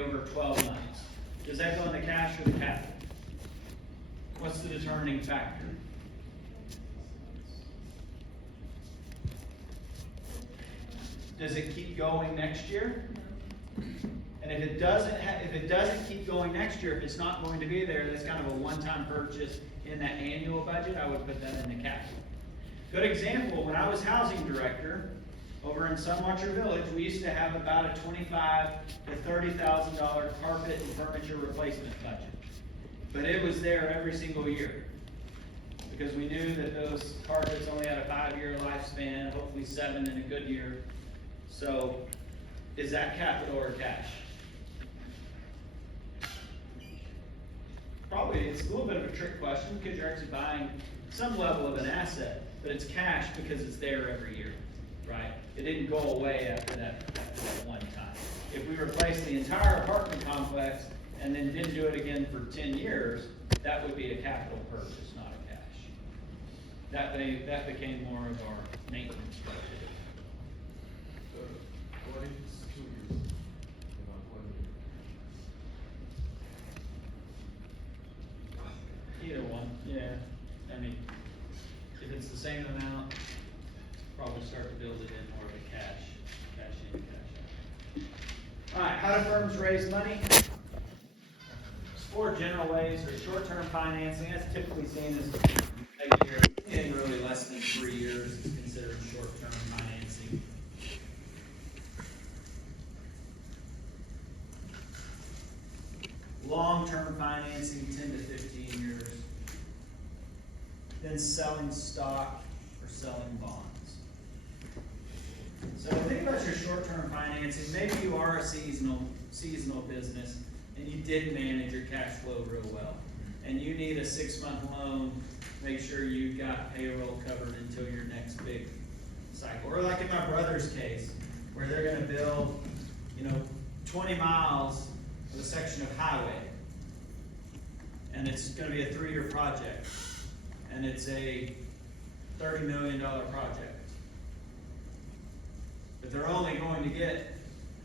over 12 months. Does that go in the cash or the capital? What's the determining factor? Does it keep going next year? And if it doesn't keep going next year, if it's not going to be there, that's kind of a one-time purchase in that annual budget, I would put that in the capital. Good example, when I was housing director over in Sunwatcher Village, we used to have about a $25,000 to $30,000 carpet and furniture replacement budget. But it was there every single year, because we knew that those carpets only had a 5-year lifespan, hopefully 7 in a good year. So, is that capital or cash? Probably, it's a little bit of a trick question, because you're actually buying some level of an asset, but it's cash because it's there every year, right? It didn't go away after that one time. If we replaced the entire apartment complex and then didn't do it again for 10 years, that would be a capital purchase, not a cash. That became more of our maintenance budget. What if it's 2 years? Not 1 year? Either one, yeah. I mean, if it's the same amount, probably start to build it in more of a cash in, cash out. All right, how do firms raise money? There's 4 general ways. There's short-term financing. That's typically seen as a year, anything really less than 3 years is considered short-term financing. Long-term financing, 10 to 15 years. Then selling stock or selling bonds. So think about your short-term financing. Maybe you are a seasonal business and you did manage your cash flow real well. And you need a 6-month loan, make sure you've got payroll covered until your next big cycle. Or like in my brother's case, where they're gonna build, 20 miles of a section of highway. And it's gonna be a 3-year project. And it's a $30 million project. But they're only going to get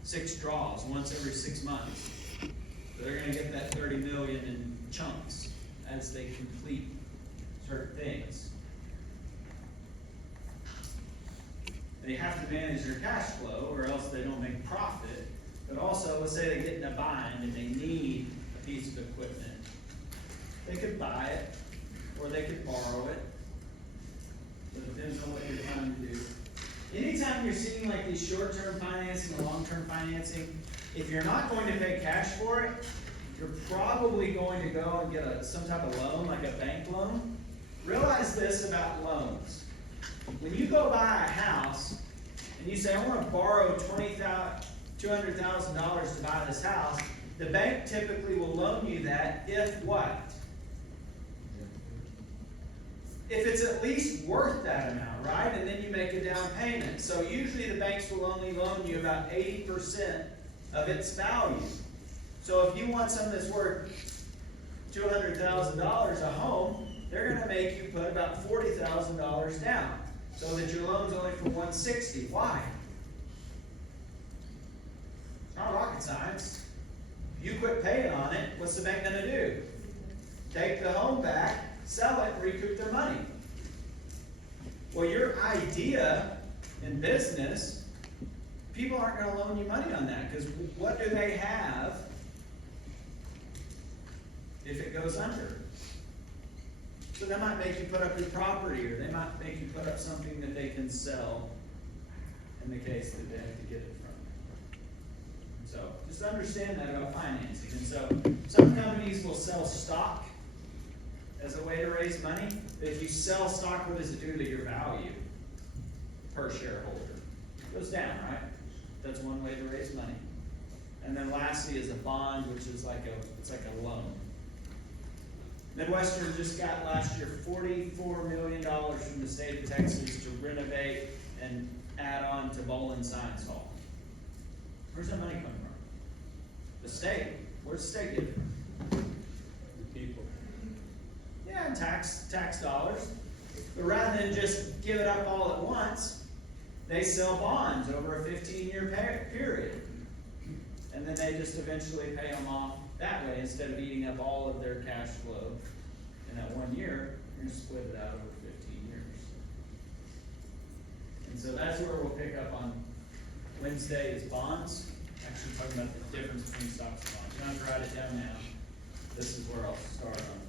6 draws once every 6 months. So they're going to get that 30 million in chunks as they complete certain things. They have to manage their cash flow or else they don't make profit. But also, let's say they get in a bind and they need a piece of equipment. They could buy it or they could borrow it. It depends on what you're trying to do. Anytime you're seeing like these short-term financing and long-term financing, if you're not going to pay cash for it, you're probably going to go and get some type of loan, like a bank loan. Realize this about loans. When you go buy a house and you say, I want to borrow $200,000 to buy this house, the bank typically will loan you that if what? If it's at least worth that amount, right? And then you make a down payment. So usually the banks will only loan you about 80% of its value. So if you want something that's worth $200,000 a home, they're going to make you put about $40,000 down so that your loan's only for $160,000. Why? It's not rocket science. If you quit paying on it, what's the bank going to do? Take the home back, sell it, and recoup their money. Well, your idea in business, people aren't going to loan you money on that, because what do they have if it goes under? So they might make you put up your property, or they might make you put up something that they can sell in the case that they have to get it from. So just understand that about financing. And so some companies will sell stock as a way to raise money. If you sell stock, what does it do to your value per shareholder? It goes down, right? That's one way to raise money. And then lastly is a bond, which is like a loan. Midwestern just got last year $44 million from the state of Texas to renovate and add on to Bowling Science Hall. Where's that money come from? The state. Where's the state get it from? The people. Yeah, and tax dollars. But rather than just give it up all at once, they sell bonds over a 15-year period. and then they just eventually pay them off that way, instead of eating up all of their cash flow in that 1 year, you're gonna split it out over 15 years. And so that's where we'll pick up on Wednesday is bonds, actually talking about the difference between stocks and bonds. You don't have to write it down now, this is where I'll start on